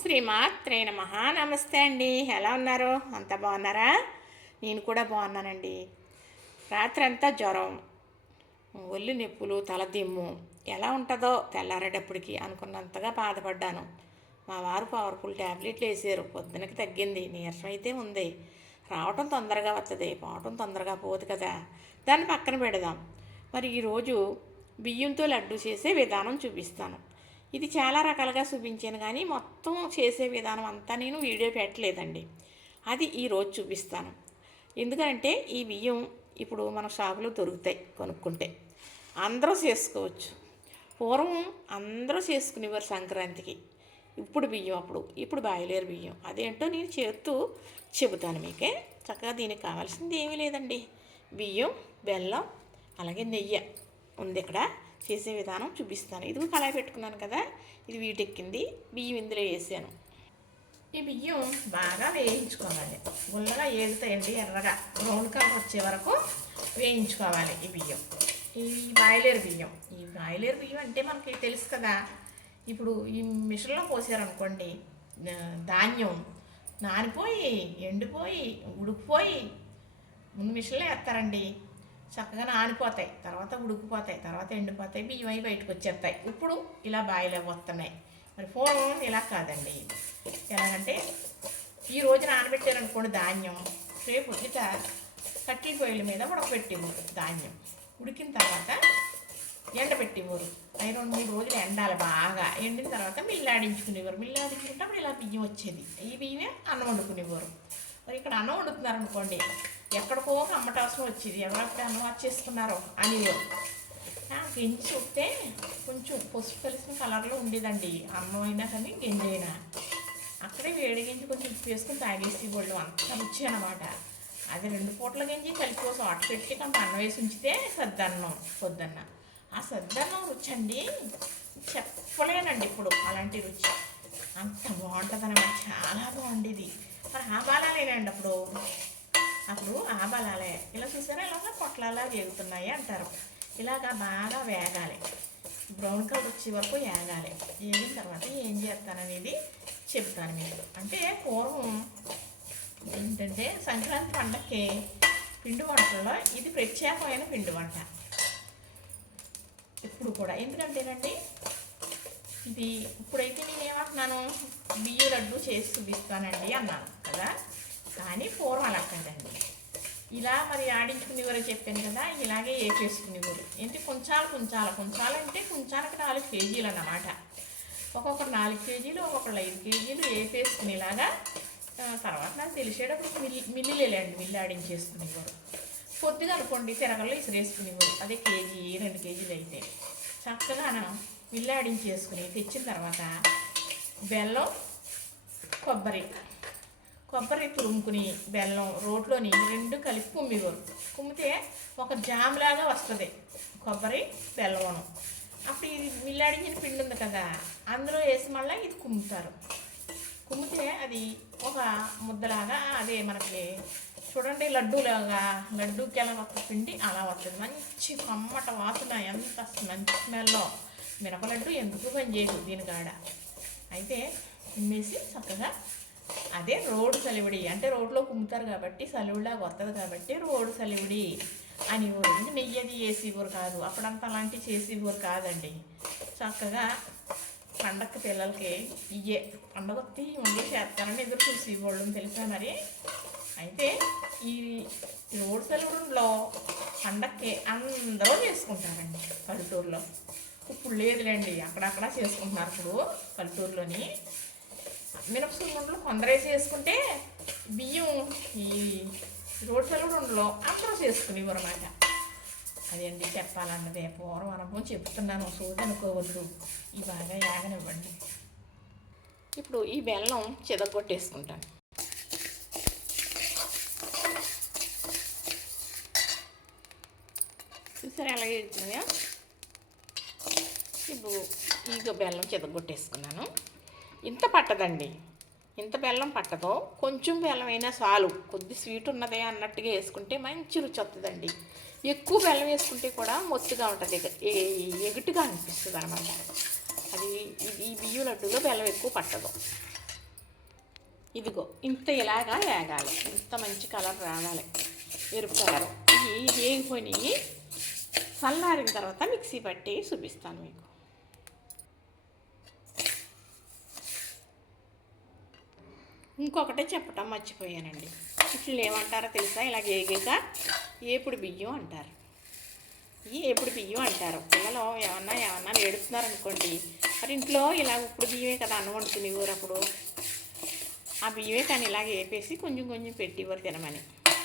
శ్రీమాత్రే నమః. నమస్తే అండి. ఎలా ఉన్నారు? అంత బాగున్నారా? నేను కూడా బాగున్నానండి. రాత్రి అంతా జ్వరం, ఒళ్ళు నొప్పులు, తలదిమ్ము ఎలా ఉంటుందో తెల్లారేటప్పటికి అనుకున్నంతగా బాధపడ్డాను. మా వారు పవర్ఫుల్ ట్యాబ్లెట్లు వేసారు. పొద్దునకి తగ్గింది. నీరసం అయితే ఉంది. రావటం తొందరగా వస్తుంది, పోవటం తొందరగా పోదు కదా. దాన్ని పక్కన పెడదాం. మరి ఈరోజు బియ్యంతో లడ్డు చేసే విధానం చూపిస్తాను. ఇది చాలా రకాలుగా చూపించాను, కానీ మొత్తం చేసే విధానం అంతా నేను వీడియో పెట్టలేదండి. అది ఈరోజు చూపిస్తాను. ఎందుకంటే ఈ బియ్యం ఇప్పుడు మన షాపులో దొరుకుతాయి, కొనుక్కుంటే అందరూ చేసుకోవచ్చు. పూర్వం అందరూ చేసుకునేవారు సంక్రాంతికి. ఇప్పుడు బియ్యం ఇప్పుడు బాయిలేరు బియ్యం అదేంటో నేను చేస్తూ చెబుతాను మీకే. చక్కగా దీనికి కావాల్సింది ఏమీ లేదండి. బియ్యం, బెల్లం, అలాగే నెయ్యి ఉంది. ఇక్కడ చేసే విధానం చూపిస్తాను. ఇది కళాయి పెట్టుకున్నాను కదా, ఇది వీటెక్కింది. బియ్యం ఇందులో వేసాను. ఈ బియ్యం బాగా వేయించుకోవాలి. గుల్లగా ఏగుతాయండి, ఎర్రగా బ్రౌన్ కలర్ వచ్చే వరకు వేయించుకోవాలి. ఈ బియ్యం ఈ బాయిలేరు బియ్యం అంటే మనకి తెలుసు కదా. ఇప్పుడు ఈ మిషన్లో పోసారనుకోండి, ధాన్యం నానిపోయి, ఎండిపోయి, ఉడికిపోయి ముందు మిషన్లో వేస్తారండి. చక్కగా నానిపోతాయి, తర్వాత ఉడికిపోతాయి, తర్వాత ఎండిపోతాయి, బియ్యం అవి బయటకు వచ్చేస్తాయి. ఇప్పుడు ఇలా బాయిలో వస్తున్నాయి. మరి పూర్వం ఇలా కాదండి. ఎలాగంటే ఈ రోజు నానబెట్టారనుకోండి ధాన్యం, రేపు ఇట్లా కట్టెల పొయ్యిల మీద ఉడకబెట్టేవారు. ధాన్యం ఉడికిన తర్వాత ఎండబెట్టేవారు. 2-3 రోజులు ఎండాలి. బాగా ఎండిన తర్వాత మిల్లాడించుకునేవారు. మిల్లాడించుకుంటే ఇలా బియ్యం వచ్చేది. ఈ బియ్యమే అన్నం వండుకునేవారు. మరి ఇక్కడ అన్నం వండుతున్నారనుకోండి, ఎక్కడికో అమ్మటాల్సిన వచ్చేది. ఎవరైతే అన్నం వచ్చేస్తున్నారో అనేవారు. గింజి చూస్తే కొంచెం పసుపు కలిసిన కలర్లో ఉండేదండి. అన్నం అయినా కానీ గింజ అయినా అక్కడే వేడి గింజి కొంచెం ఉప్పు వేసుకుని తాగేసి వాళ్ళు అంత రుచి అనమాట. అది 2 పూటల గింజి కలిపి కోసం అటు పెట్టి కొంత అన్నం వేసి ఉంచితే సద్దన్నం పొద్దున్న. ఆ సద్దన్నం రుచి అండి చెప్పలేనండి. ఇప్పుడు అలాంటి రుచి అంత బాగుంటుంది అన్నమాట. చాలా బాగుండేది. మరి ఆ బాలాలేనండి అప్పుడు ఆ బలాలే ఇలా చూసారా, ఇలా పొట్లాలా వేగుతున్నాయి అంటారు. ఇలాగా బాగా వేగాలి, బ్రౌన్ కలర్ వచ్చే వరకు వేగాలి. వేగిన తర్వాత ఏం చేస్తాననేది చెప్తాను మీకు. అంటే పూర్వం ఏంటంటే సంక్రాంతి పండగకి పిండి వంటల్లో ఇది ప్రత్యేకమైన పిండి వంట ఇప్పుడు కూడా. ఎందుకంటేనండి ఇది ఇప్పుడైతే నేనేమంటున్నాను, బియ్యం లడ్డు చేసి చూపిస్తానండి అన్నాను కదా. కానీ పూర్వం అలా కదండి. ఇలా మరి ఆడించుకునేవారు చెప్పాను కదా, ఇలాగే వేసేసుకునేవారు. ఏంటి కుంచాలంటే కుంచానికి 4 కేజీలు అన్నమాట. ఒక్కొక్కరు 4 కేజీలు, ఒక్కొక్కరు 5 కేజీలు వేసేసుకునేలాగా. తర్వాత నాకు తెలిసేటప్పుడు మిల్లు ఆడించేసుకునేవారు. పొద్దుగా అనుకోండి తిరగల్లో ఇసిరేసుకునేవారు. అదే కేజీ 2 కేజీలు అయితే చక్కగా మిల్లు ఆడించేసుకుని తెచ్చిన తర్వాత బెల్లం, కొబ్బరి తురుముకుని బెల్లం రోట్లోని 2 కలిపి కుమ్మివారు. కుమ్మితే ఒక జామ్లాగా వస్తుంది కొబ్బరి బెల్లం. అప్పుడు ఇది మిల్లాడించిన పిండి ఉంది కదా, అందులో వేసి మళ్ళీ ఇది కుమ్ముతారు. కుమ్మితే అది ఒక ముద్దలాగా, అదే మనకి చూడండి లడ్డూకి ఎలా వస్తుంది పిండి అలా వస్తుంది. మంచి కమ్మట వాసన, ఎంత మంచి స్మెల్లో. మినపలడ్డు ఎందుకు పని చేయదు దీనికాడ. అయితే కుమ్మేసి చక్కగా అదే రోడ్డు సలివిడి అంటే రోడ్లో కుమ్ముతారు కాబట్టి సలివిడిలాగా వస్తుంది కాబట్టి రోడ్డు సలివిడి అని ఊరు. నెయ్యి అది వేసేవారు కాదు. అప్పుడంతా అలాంటివి చేసేవారు కాదండి. చక్కగా పండగకి పిల్లలకి ఇయ్యే పండగ వస్తే ఉండి చేస్తారని ఎదురు చూసేవాళ్ళు తెలుసా మరి. అయితే ఈ రోడ్డు సలివిడిలో పండగకి అందరూ చేసుకుంటారండి పల్లెటూరులో. ఇప్పుడు లేదులేండి, అక్కడక్కడ చేసుకుంటున్నారు ఇప్పుడు పల్లెటూరులోని. మినపసుండలు కొందరేసి వేసుకుంటే బియ్యం ఈ రోడ్ సలివిడిలో అందరూ చేసుకునేవారు అన్నమాట. అదండి చెప్పాలన్నదే. పూర్వం అనుభవం చెప్తున్నాను, సోదనుకోవద్దు. ఈ బాగా యాగనివ్వండి. ఇప్పుడు ఈ బెల్లం చెదగొట్టేసుకుంటాను. చూసారా అలాగే వెళ్తున్నాయా. ఇప్పుడు ఈ బెల్లం చెదగొట్టేసుకున్నాను. ఇంత పట్టదండి, ఇంత బెల్లం పట్టదో. కొంచెం బెల్లం అయినా చాలు, కొద్ది స్వీట్ ఉన్నదే అన్నట్టుగా వేసుకుంటే మంచి రుచి వస్తుందండి. ఎక్కువ బెల్లం వేసుకుంటే కూడా మొత్తుగా ఉంటుంది, ఎగుటుగా అనిపిస్తుంది అనమాట. అది ఈ బియ్యం లడ్డూలో బెల్లం ఎక్కువ పట్టదు. ఇదిగో ఇంత ఇలాగా వేగాలి, ఇంత మంచి కలర్ రావాలి, ఎరుపు కలర్. ఇవి వేగిపోయినాయి. చల్లారిన తర్వాత మిక్సీ పట్టి చూపిస్తాను మీకు. ఇంకొకటే చెప్పటం మర్చిపోయానండి. ఇట్లు ఏమంటారో తెలుసా? ఇలా వేగాక ఏపుడు బియ్యం అంటారు. ఈ ఏపుడు బియ్యం అంటారు. పిల్లలు ఏమన్నా ఏడుస్తున్నారు అనుకోండి, మరి ఇంట్లో ఇలా ఇప్పుడు బియ్యమే కదా అన్నం వండుకునేవారు. అప్పుడు ఆ బియ్యమే కానీ ఇలాగ వేపేసి కొంచెం కొంచెం పెట్టివ్వరు తినమని.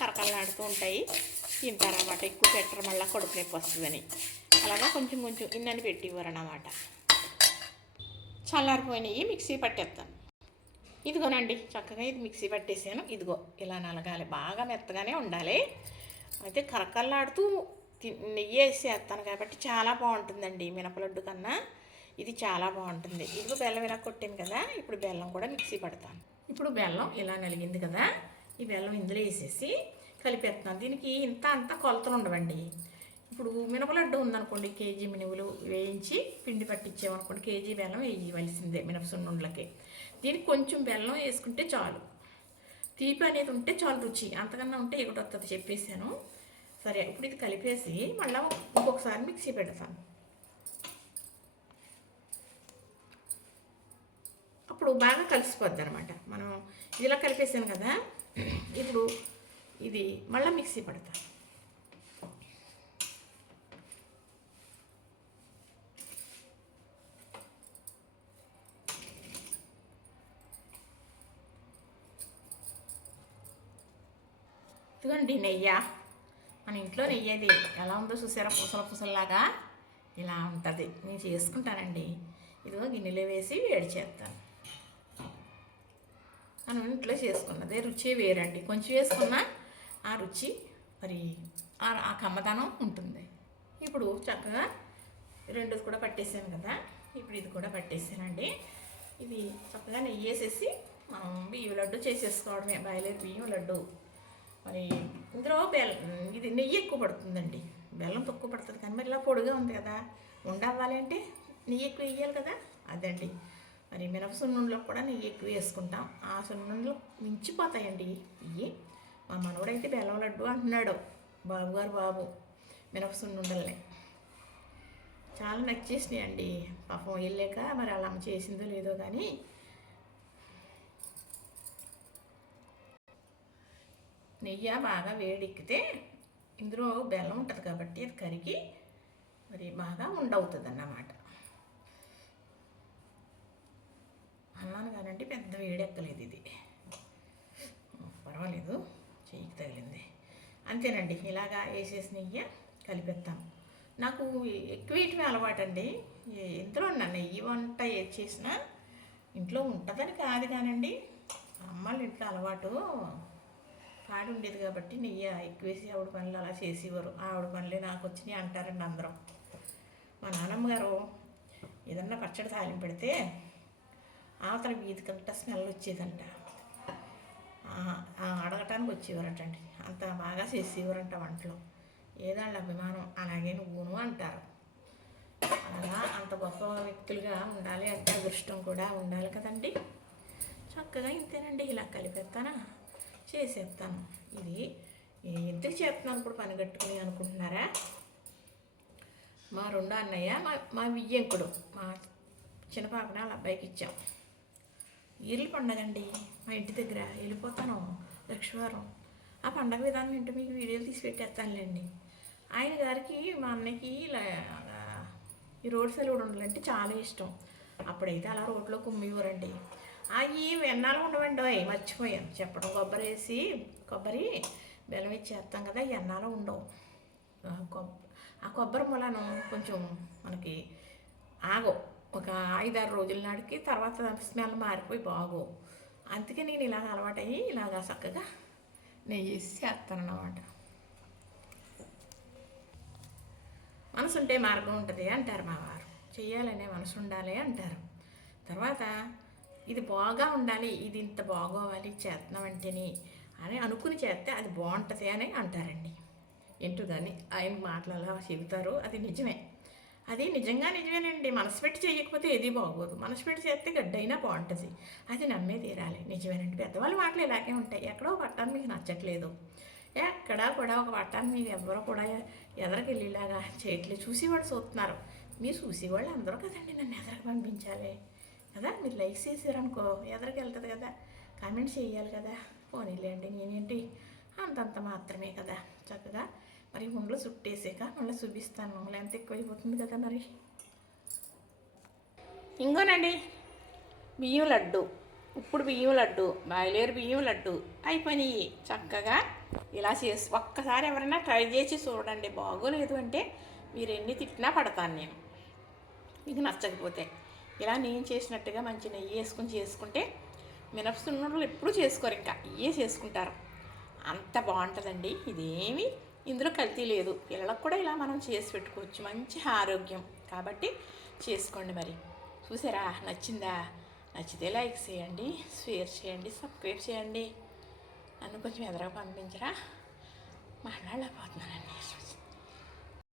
కరకల్లాడుతూ ఉంటాయి, తింటారన్నమాట. ఎక్కువ పెట్టరు, మళ్ళీ కడుపు నొప్పి వస్తుందని. అలాగా కొంచెం కొంచెం ఇన్నని పెట్టివ్వరు అన్నమాట. చల్లారిపోయినాయి, మిక్సీ పట్టేస్తాను. ఇదిగోనండి, చక్కగా ఇది మిక్సీ పట్టేసాను. ఇదిగో ఇలా నలగాలి, బాగా మెత్తగానే ఉండాలి. అయితే కరకల్లాడుతూ నెయ్యి వేసేస్తాను కాబట్టి చాలా బాగుంటుందండి. మినపలడ్డు కన్నా ఇది చాలా బాగుంటుంది. ఇదిగో బెల్లం ఇలా కొట్టాను కదా, ఇప్పుడు బెల్లం కూడా మిక్సీ పడతాను. ఇప్పుడు బెల్లం ఇలా నలిగింది కదా, ఈ బెల్లం ఇందులో వేసేసి కలిపేస్తున్నాను. దీనికి అంతా కొలతలు ఉండవండి. ఇప్పుడు మినపలడ్డు ఉందనుకోండి, కేజీ మినువులు వేయించి పిండి పట్టించామనుకోండి, కేజీ బెల్లం వేయవలసిందే మినపసున్నుండలకి. దీనికి కొంచెం బెల్లం వేసుకుంటే చాలు, తీపి అనేది ఉంటే చాలు, రుచి అంతకన్నా ఉంటే ఎగుడు వస్తుంది చెప్పేసాను. సరే, ఇప్పుడు ఇది కలిపేసి మళ్ళీ ఇంకొకసారి మిక్సీ పెడతాను. అప్పుడు బాగా కలిసిపోద్ది అనమాట. మనం ఇలా కలిపేసాను కదా, ఇప్పుడు ఇది మళ్ళీ మిక్సీ పడతాను. ఇదిగోండి నెయ్యి, మన ఇంట్లో నెయ్యి అది ఎలా ఉందో చూసారా, పూసలలాగా ఇలా ఉంటుంది. నేను చేసుకుంటానండి. ఇదిగో గిన్నెలో వేసి వేడి చేస్తాను. మనం ఇంట్లో చేసుకున్నదే రుచి వేరండి. కొంచెం వేసుకున్నా ఆ రుచి మరి ఆ కమ్మదనం ఉంటుంది. ఇప్పుడు చక్కగా రెండుది కూడా పట్టేసాను కదా, ఇప్పుడు ఇది కూడా పట్టేసానండి. ఇది చక్కగా నెయ్యి వేసేసి మనం బియ్యం లడ్డు చేసేసుకోవడమే, బాయిలేరు బియ్యం లడ్డు. మరి ఇందులో ఇది నెయ్యి ఎక్కువ పడుతుందండి, బెల్లం తక్కువ పడుతుంది. కానీ మరి ఇలా పొడిగా ఉంది కదా, ఉండవ్వాలి అంటే నెయ్యి ఎక్కువ వేయాలి కదా, అదండి. మరి మినప సున్నుండలో కూడా నెయ్యి ఎక్కువ వేసుకుంటాం. ఆ సున్నుండలు మించిపోతాయండి ఇవి. మా మనవడైతే బెల్లం లడ్డు అంటున్నాడు, బాబు మినప సున్నుండల్ని చాలా నచ్చేసినాయి అండి. పాపం వెళ్ళాక మరి అలా చేసిందో లేదో కానీ నెయ్యి బాగా వేడెక్కితే ఇందులో బెల్లం ఉంటుంది కాబట్టి అది కరిగి మరి బాగా ఉండవుతుంది అన్నమాట. అన్నాను కానండి, పెద్ద వేడెక్కలేదు, ఇది పర్వాలేదు, చెయ్యికి తగిలింది అంతేనండి. ఇలాగా వేసేసి నెయ్యి కలిపేస్తాను. నాకు ఎక్కువ వేయటమే అలవాటు అండి. ఇంట్లో నెయ్యి వంట ఏది చేసినా ఇంట్లో ఉంటుందని కాదు కానండి, అమ్మాళ్ళ ఇంట్లో అలవాటు పాడి ఉండేది కాబట్టి నెయ్యి ఎక్కువ వేసి ఆవిడ పనులు అలా చేసేవారు. ఆవిడ పనులే నాకు వచ్చినాయి అంటారండి అందరం. మా నాన్నమ్మ గారు ఏదన్నా పచ్చడి తాలింపు పెడితే అవతల వీధికంట స్మెల్ వచ్చేదంట, అడగటానికి వచ్చేవారటండి. అంత బాగా చేసేవారంట వంటలు. ఏదాళ్ళ అభిమానం, అలాగే నువ్వును అంటారు. అలా అంత గొప్ప వ్యక్తులుగా ఉండాలి అంటే అదృష్టం కూడా ఉండాలి కదండి. చక్కగా ఇంతేనండి, ఇలా కలిపేస్తానా, చేసేస్తాను. ఇది ఎందుకు చేస్తున్నాను ఇప్పుడు పని కట్టుకుని అనుకుంటున్నారా? మా రెండో అన్నయ్య, మా వియ్యంకుడు, మా చిన్న పాపన వాళ్ళ అబ్బాయికి ఇచ్చాం. ఈర్ల పండగండి, మా ఇంటి దగ్గర వెళ్ళిపోతాను లక్షవారం. ఆ పండగ విధానం ఏంటో మీకు వీడియోలు తీసి పెట్టేస్తానులేండి. ఆయన గారికి మా అన్నయ్యకి ఇలా ఈ రోడ్ సైడ్ ఉండాలంటే చాలా ఇష్టం. అప్పుడైతే అలా రోడ్లో కుమ్మేవారండి. అవి వెన్నాలు ఉండవండి, మర్చిపోయాను చెప్పడం. కొబ్బరి బెల్లం ఇచ్చి చేస్తాం కదా, ఎన్నాలో ఉండవు. ఆ కొబ్బరి మూలను కొంచెం మనకి ఆగవు, ఒక 5-6 రోజుల నాటికి, తర్వాత స్మెల్ మారిపోయి బాగో. అందుకే నేను ఇలాగ అలవాటయ్యి ఇలాగా చక్కగా నెయ్యి వేసి చేస్తానన్నమాట. మనసు ఉంటే మార్గం ఉంటుంది అంటారు మా వారు. చెయ్యాలనే మనసు ఉండాలి అంటారు. తర్వాత ఇది బాగా ఉండాలి, ఇది ఇంత బాగోవాలి చేస్తున్నామంటేని అని అనుకుని చేస్తే అది బాగుంటుంది అని అంటారండి. ఏంటో కానీ ఆయన మాటలు అలా చెబుతారు, అది నిజమే. అది నిజమేనండి. మనసు పెట్టి చేయకపోతే ఏది బాగోదు. మనసు పెట్టి చేస్తే గడ్డైనా బాగుంటుంది. అది నమ్మే తీరాలి. నిజమేనండి. పెద్దవాళ్ళ మాటలు ఇలాగే ఉంటాయి. ఎక్కడో ఒక పట్టాన్ని మీకు నచ్చట్లేదు. ఎక్కడా కూడా ఒక పట్టాన్ని మీకు ఎవ్వరూ కూడా ఎదరకెళ్ళేలాగా చేయట్లేదు. చూసేవాళ్ళు చూస్తున్నారు. మీరు చూసేవాళ్ళు అందరూ కదండి నన్ను ఎదరకు పంపించాలి కదా. మీరు లైక్ చేసారనుకో ఎదరికి వెళ్తుంది కదా. కామెంట్ చేయాలి కదా. పోనీలేండి నేనేంటి అంతంత మాత్రమే కదా. చక్కగా మరి ముందులో చుట్టేసాక మళ్ళీ చూపిస్తాను. ఎంత ఎక్కువైపోతుంది కదా మరి. ఇంకోనండి బియ్యం లడ్డు, ఇప్పుడు బియ్యం లడ్డు, బాయిలేరు బియ్యం లడ్డు అయిపోయినాయి. చక్కగా ఇలా చేసి ఒక్కసారి ఎవరైనా ట్రై చేసి చూడండి. బాగోలేదు అంటే మీరు ఎన్ని తిట్టినా పడతాను నేను. మీకు నచ్చకపోతే ఇలా నేను చేసినట్టుగా మంచి నెయ్యి వేసుకుని చేసుకుంటే మినపసున్నుండలు ఎప్పుడూ చేసుకోరు, ఇంకా ఇవే చేసుకుంటారు. అంత బాగుంటుందండి. ఇదేమి ఇందులో కల్తీ లేదు. పిల్లలకు కూడా ఇలా మనం చేసి పెట్టుకోవచ్చు. మంచి ఆరోగ్యం కాబట్టి చేసుకోండి. మరి చూసారా, నచ్చిందా? నచ్చితే లైక్ చేయండి, షేర్ చేయండి, సబ్స్క్రైబ్ చేయండి. నన్ను కొంచెం ఎదురుగా పంపించరా, మాట్లాడలేకపోతున్నాను.